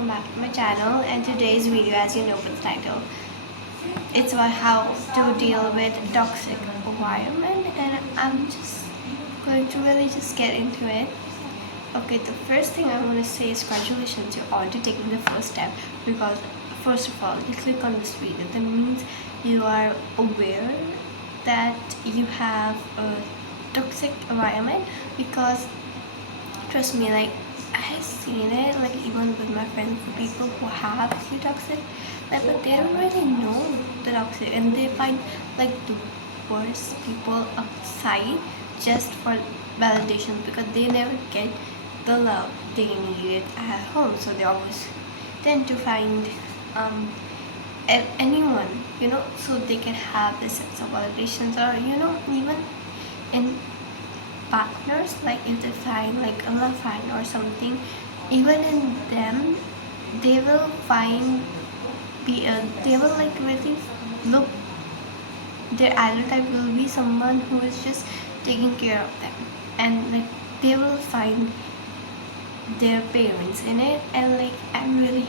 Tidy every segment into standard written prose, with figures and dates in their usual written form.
welcome back to my channel. And today's video, as you know from the title, it's about how to deal with toxic environment, and I'm just going to really just get into it. Okay, the first thing I want to say is congratulations, you're already taking the first step, because first of all, you click on this video, that means you are aware that you have a toxic environment. Because trust me, like, I have seen it, like, even with my friends, people who have the toxic, like, but they don't really know the toxic, and they find like the worst people outside just for validation, because they never get the love they needed at home. So they always tend to find anyone, so they can have this sense of validations, or even in partners, like if they find like a love partner or something, even in them, they will find they will like really look, their ideal type will be someone who is just taking care of them, and like they will find their parents in it. And like I'm really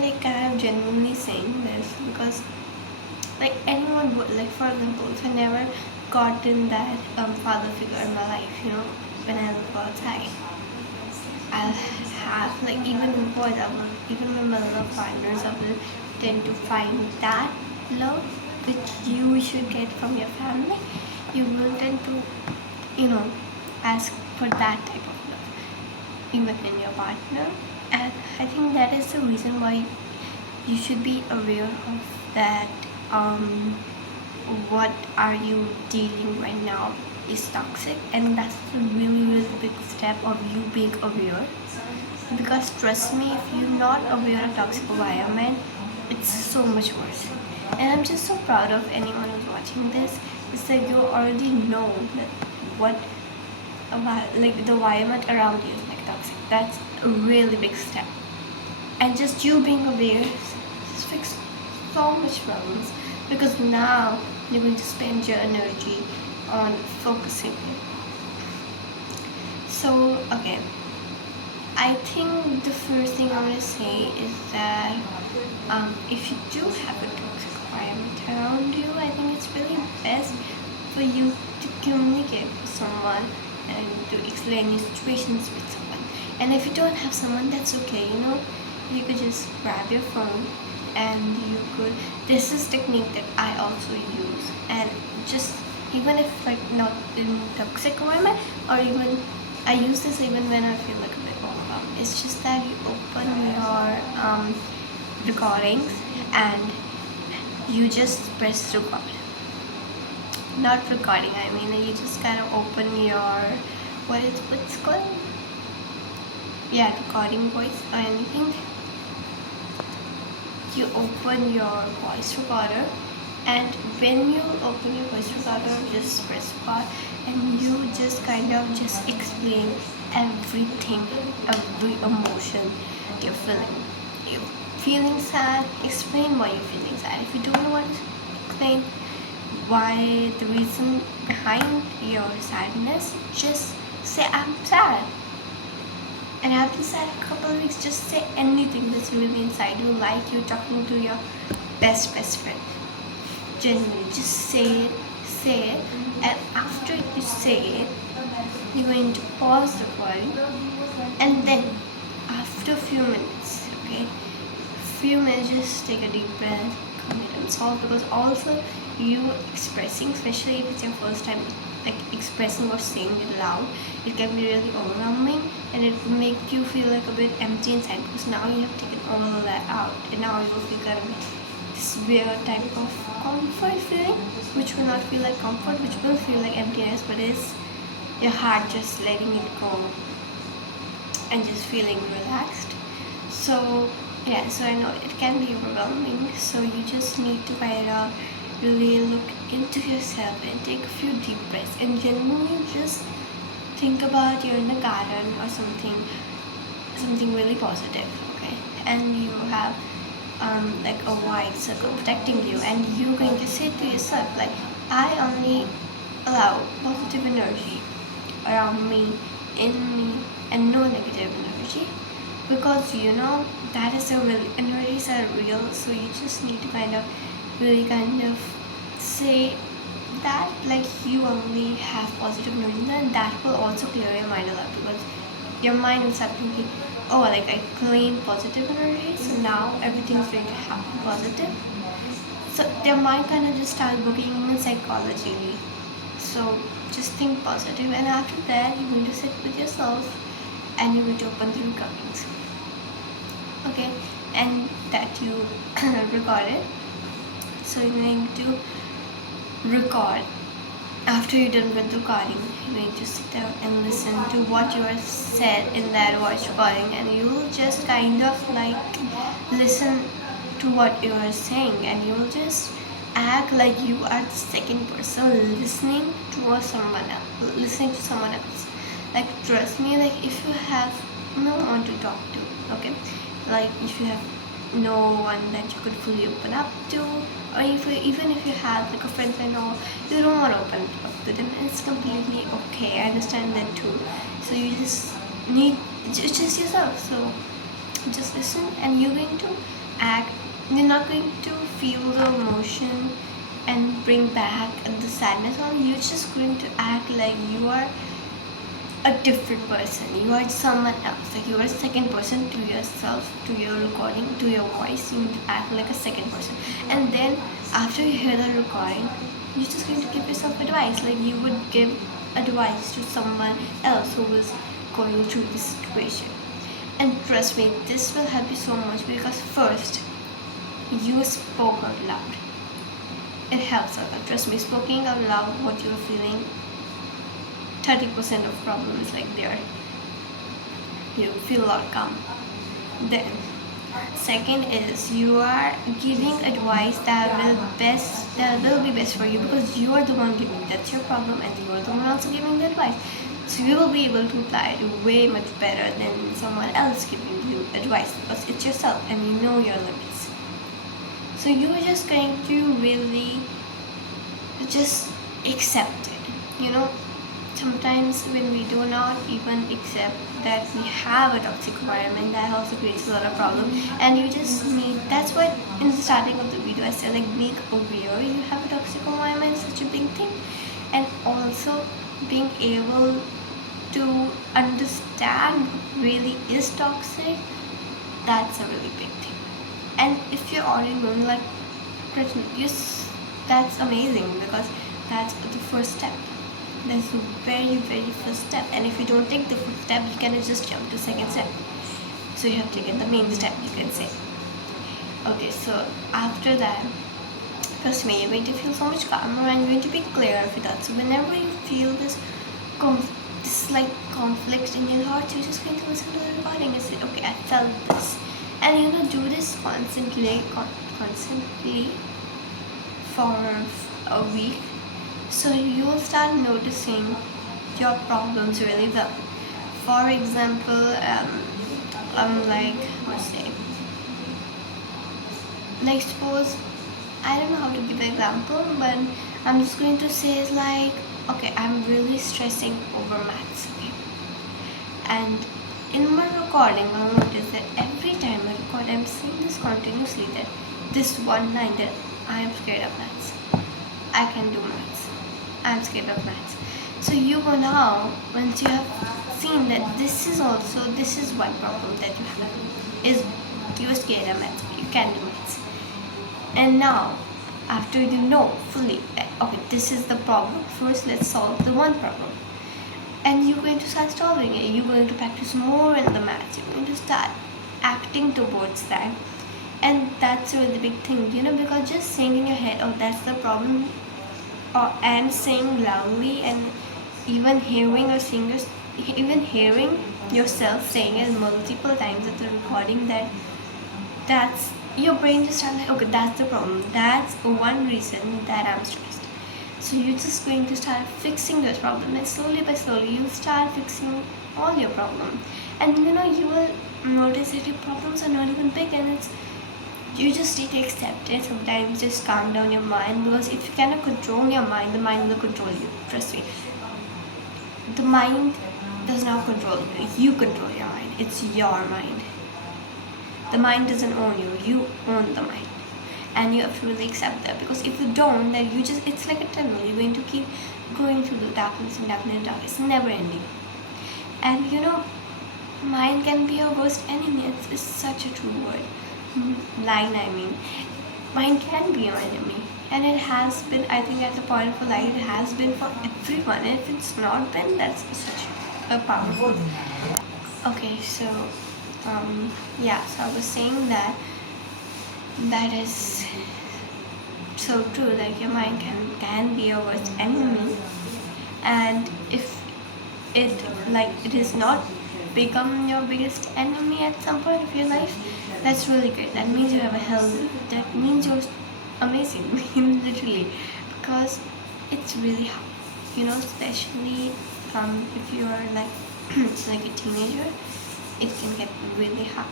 like kind of genuinely saying this, because like anyone would, like, for example, if I never gotten that father figure in my life, when I look outside, I'll have, like, even in boys, I will, even with my love partners, I will tend to find that love which you should get from your family. You will tend to, ask for that type of love even in your partner. And I think that is the reason why you should be aware of that. What are you dealing right now is toxic, and that's a really big step of you being aware. Because trust me, if you're not aware of toxic environment, it's so much worse. And I'm just so proud of anyone who's watching this, is that you already know that what about, like, the environment around you is like toxic. That's a really big step, and just you being aware just fix so much problems, because now you're going to spend your energy on focusing. So okay, I think the first thing I want to say is that if you do have a toxic environment around you, I think it's really best for you to communicate with someone and to explain your situations with someone. And if you don't have someone, that's okay. You could just grab your phone, and you could, this is technique that I also use, and just, even if like not in toxic environment, or even I use this even when I feel like a bit overwhelmed. It's just that you open your recordings, and you just press record. Not recording, I mean, you just kind of open your, what's called, recording voice or anything. You open your voice recorder, and when you open your voice recorder, just press record, and you just kind of just explain everything, every emotion you're feeling. You're feeling sad, explain why you're feeling sad. If you don't want to explain why, the reason behind your sadness, just say I'm sad. And after that, a couple of weeks, just say anything that's really inside you, like you're talking to your best friend. Genuinely, just say it, and after you say it, you're going to pause the recording, and then after a few minutes, just take a deep breath, calm it and solve. Because also you expressing, especially if it's your first time, like expressing or saying it loud, it can be really overwhelming, and it will make you feel like a bit empty inside, because now you have taken all of that out, and now you will feel kind of this weird type of comfort feeling, which will not feel like comfort, which will feel like emptiness, but it's your heart just letting it go and just feeling relaxed. So so I know it can be overwhelming, so you just need to kind of really look into yourself and take a few deep breaths, and genuinely just think about you're in a garden or something really positive, okay? And you have like a wide circle protecting you, and you're going to say to yourself, like, I only allow positive energy around me, in me, and no negative energy. because that is a real energies are real, so you just need to kind of really kind of say that like you only have positive energies, and that will also clear your mind a lot, because your mind will start thinking, oh, like I claim positive energy, so now everything's going to happen positive. So their mind kind of just starts working in psychologically. So just think positive, and after that you're going to sit with yourself and you're going to open the recordings. Okay, and that you recorded. So you're going to record. After you're done with the recording, you're going to sit down and listen to what you are said in that voice recording, and you'll just kind of like listen to what you are saying, and you'll just act like you are the second person listening to someone else. Like trust me, like if you have no one to talk to, okay, like if you have no one that you could fully open up to, or if you, even if you have like a friend and all, you don't want to open up to them, it's completely okay. I understand that too. So you just need, it's just yourself, so just listen, and you're going to act, you're not going to feel the emotion and bring back the sadness on. You're just going to act like you are a different person, you are someone else, like you are a second person to yourself, to your recording, to your voice. You act like a second person, and then after you hear the recording, you're just going to give yourself advice, like you would give advice to someone else who is going through this situation. And trust me, this will help you so much, because first you spoke out loud. It helps a lot. Trust me, speaking out loud what you're feeling, 30% of problems like there, you feel a lot calm. Then second is you are giving advice that will be best for you, because you are the one giving, that's your problem, and you are the one also giving the advice. So you will be able to apply it way much better than someone else giving you advice, because it's yourself and you know your limits. So you're just going to really just accept it. Sometimes when we do not even accept that we have a toxic environment, that also creates a lot of problem. And you just need, that's what in the starting of the video I said, like being aware you have a toxic environment is such a big thing, and also being able to understand what really is toxic, that's a really big thing. And if you're already knowing, like, yes, that's amazing, because that's the first step. That's the very very first step, and if you don't take the first step, you cannot just jump to second step. So you have taken the main step, you can say. Okay, so after that, trust me, you're going to feel so much calmer and you're going to be clear with that. So whenever you feel this this like conflict in your heart, you're just going to listen to the recording and say, okay, I felt this, and do this constantly for a week. So you'll start noticing your problems really well. For example, like, let's say, like suppose, I don't know how to give an example, but I'm just going to say is like, okay, I'm really stressing over maths, okay? And in my recording, I'll notice that every time I record, I'm saying this continuously, that this one line, that I am scared of maths. I can do maths. I'm scared of maths. So you go now, once you have seen that this is one problem that you have, is you're scared of maths, but you can do maths. And now, after you know fully that, okay, this is the problem, first let's solve the one problem. And you're going to start solving it. You're going to practice more in the maths. You're going to start acting towards that. And that's really the big thing, because just saying in your head, oh, that's the problem, and saying loudly, and even hearing yourself saying it multiple times at the recording, that's your brain just starts like, okay, that's the problem, that's one reason that I'm stressed. So you're just going to start fixing those problems, and slowly by slowly you'll start fixing all your problems. And you will notice that your problems are not even big, and you just need to accept it. Sometimes just calm down your mind, because if you cannot control your mind, the mind will control you. Trust me. The mind does not control you. You control your mind. It's your mind. The mind doesn't own you, you own the mind. And you have to really accept that, because if you don't, then you just, it's like a tunnel, you're going to keep going through the darkness and darkness and darkness, never ending. And mind can be your worst enemy. It's such a true word. Line, I mean. Mind can be your enemy. And it has been, I think, at the point of life, it has been for everyone. And if it's not, then that's such a powerful. Okay, so, yeah, so I was saying that is so true. Like, your mind can be your worst enemy. And if it is not become your biggest enemy at some point of your life, that's really great. That means you have a health, that means you're amazing. Literally, because it's really hard, especially if you are like like a teenager. It can get really hard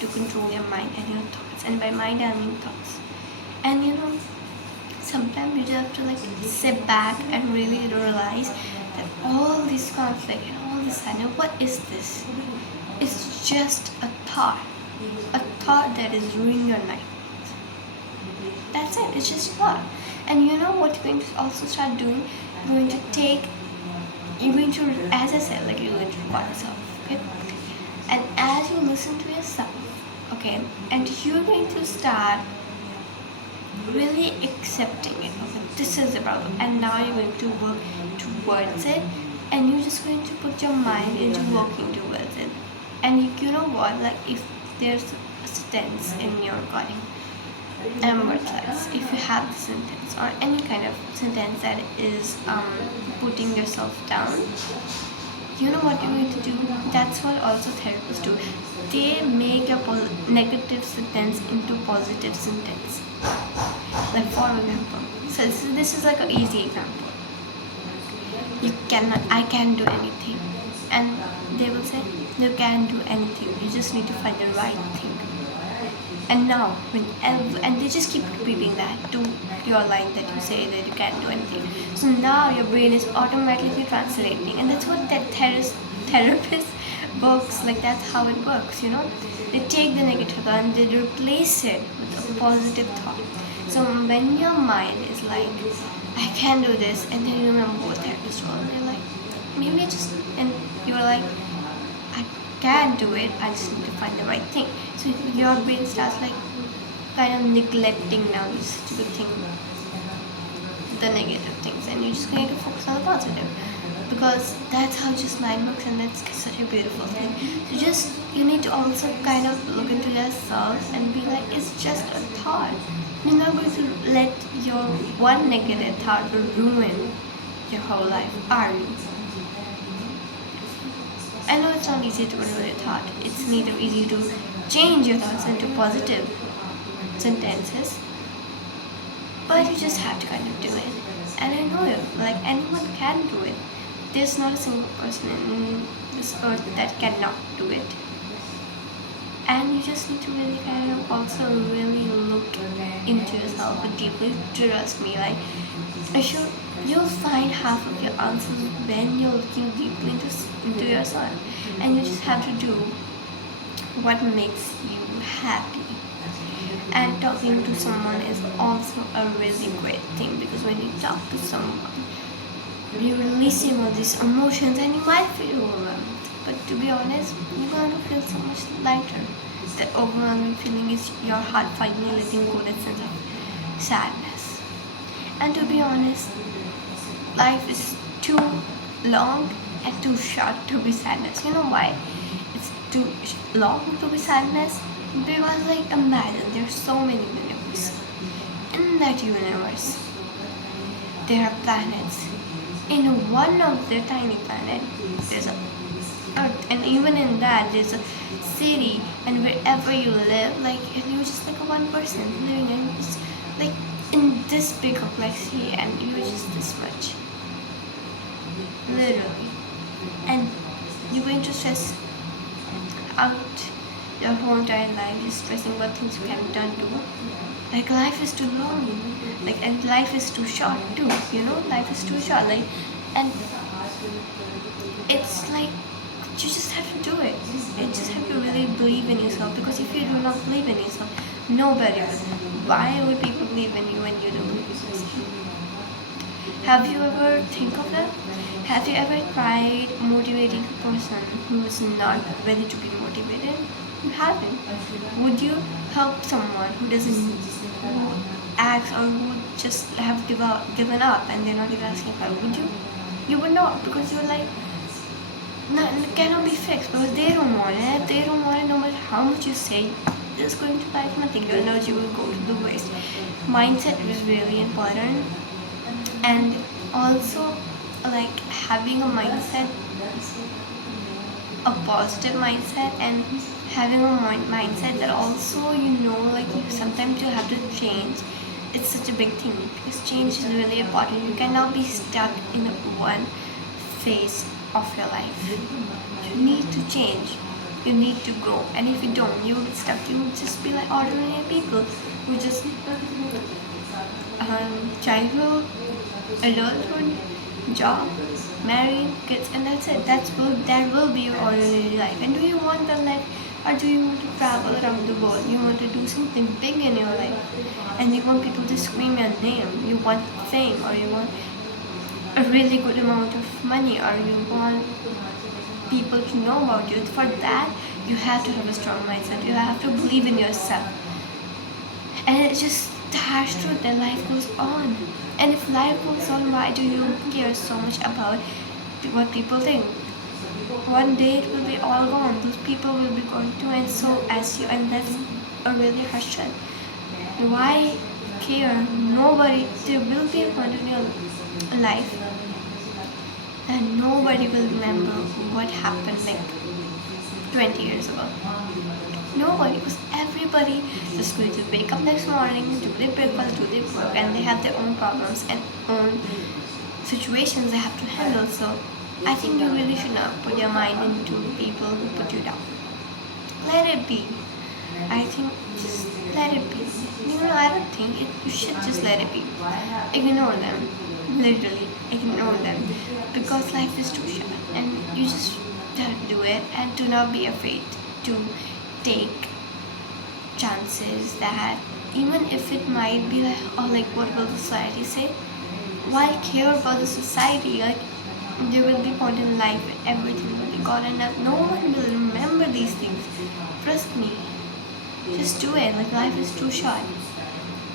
to control your mind and your thoughts, and by mind I mean thoughts. And sometimes you just have to like sit back and really realize that all this conflict and all this sadness, what is this? It's just a thought that is ruining your life. That's it. It's just a thought. And you know what you're going to also start doing? You're going to, as I said, like, you're going to record yourself, okay? And as you listen to yourself, okay, and you're going to start really accepting it. Okay, this is the problem, and now you're going to work towards it, and you're just going to put your mind into working towards it. And you know what? Like, if there's a sentence in your recording, I'm worthless. If you have the sentence or any kind of sentence that is putting yourself down, you know what you're going to do? That's what also therapists do. They make your negative sentence into positive sentence. Like, for example, so this is like an easy example. I can't do anything. And they will say, you can do anything. You just need to find the right thing. And now, and they just keep repeating that to your line that you say that you can't do anything. So now your brain is automatically translating, and that's what that therapist works like. That's how it works. They take the negative and they replace it with a positive thought. So when your mind is like, I can do this, and then you remember what therapist told, and you're like, maybe and you're like, I can do it, I just need to find the right thing. So your brain starts like kind of neglecting now this stupid thing, the negative things, and you're just going to focus on the positive, because that's how just mind works, and that's such a beautiful thing. So you need to also kind of look into yourself and be like, it's just a thought. You're not going to let your one negative thought ruin your whole life, are you? I know it's not easy to control your thought. It's neither easy to change your thoughts into positive sentences, but you just have to kind of do it. And I know it, like, anyone can do it. There's not a single person in this earth that cannot do it. And you just need to really kind of also really look into yourself deeply. Trust me, like, you'll find half of your answers when you're looking deeply into yourself. And you just have to do what makes you happy. And talking to someone is also a really great thing, because when you talk to someone, you're releasing all these emotions, and you might feel overwhelmed. But to be honest, you're going to feel so much lighter. The overwhelming feeling is your heart finally letting go that sense of sadness. And to be honest, life is too long and too short to be sadness. You know why it's too long to be sadness? Because, like, imagine there's so many universes. In that universe, there are planets. In one of their tiny planet, there's a Earth, and even in that, there's a city, and wherever you live, like, and you're just like a one person living in just like in this big complexity, and you're just this much, literally, and you're going to stress out your whole entire life, just stressing about things you haven't done to. Like, life is too long, like, and life is too short too. Life is too short, like, and it's like you just have to do it. You just have to really believe in yourself, because if you do not believe in yourself, nobody will. Why would people believe in you when you don't believe in yourself? Have you ever think of it? Have you ever tried motivating a person who is not ready to be motivated? You haven't. Would you help someone who acts, or who just have given up and they're not even asking for help? Would you? You would not, because you're like, no, it cannot be fixed, because they don't want it. If they don't want it, no matter how much you say, it's going to like nothing. Your energy will go to the waste. Mindset is really important, and also like having a mindset, a positive mindset, and having a mindset that also, like, sometimes you have to change. It's such a big thing, because change is really important. You cannot be stuck in one phase of your life. You need to change, you need to grow, and if you don't, you will be stuck. You will just be like ordinary people who just childhood, adulthood, job, married, kids, and that's it. That will be your ordinary life. And do you want that life, or do you want to travel around the world? You want to do something big in your life, and you want people to scream your name. You want fame, or you want a really good amount of money, or you want people to know about you. For that, you have to have a strong mindset. You have to believe in yourself. And it's just the harsh truth that life goes on. And if life goes on, why do you care so much about what people think? One day it will be all gone. Those people will be going to, and so as you, and that's a really harsh truth. Why care? Nobody. There will be a point in your life and nobody will remember what happened like 20 years ago. Nobody, because everybody just going to wake up next morning, do their breakfast, do their work, and they have their own problems and own situations they have to handle. So I think you really should not put your mind into people who put you down. Let it be. I think just let it be. I don't think you should just let it be. Ignore them. Literally, ignore them. Because life is too short, and you just have to do it, and do not be afraid to take chances that, even if it might be like, oh, like, what will the society say? Why care about the society? Like, there will be a point in life where everything will be gone, and that no one will remember these things. Trust me. Just do it. Like, life is too short.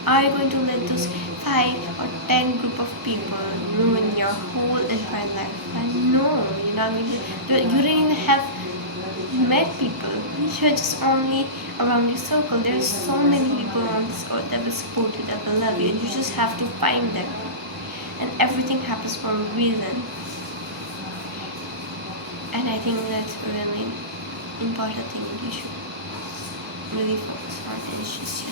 Are you going to let those 5 or 10 group of people ruin your whole entire life? And no, you're not going to. You didn't even have met people. You're just only around your circle. There's so many people on this earth that will support you, that will love you, and you just have to find them. And everything happens for a reason. And I think that's a really important thing you should really focus on. And it's just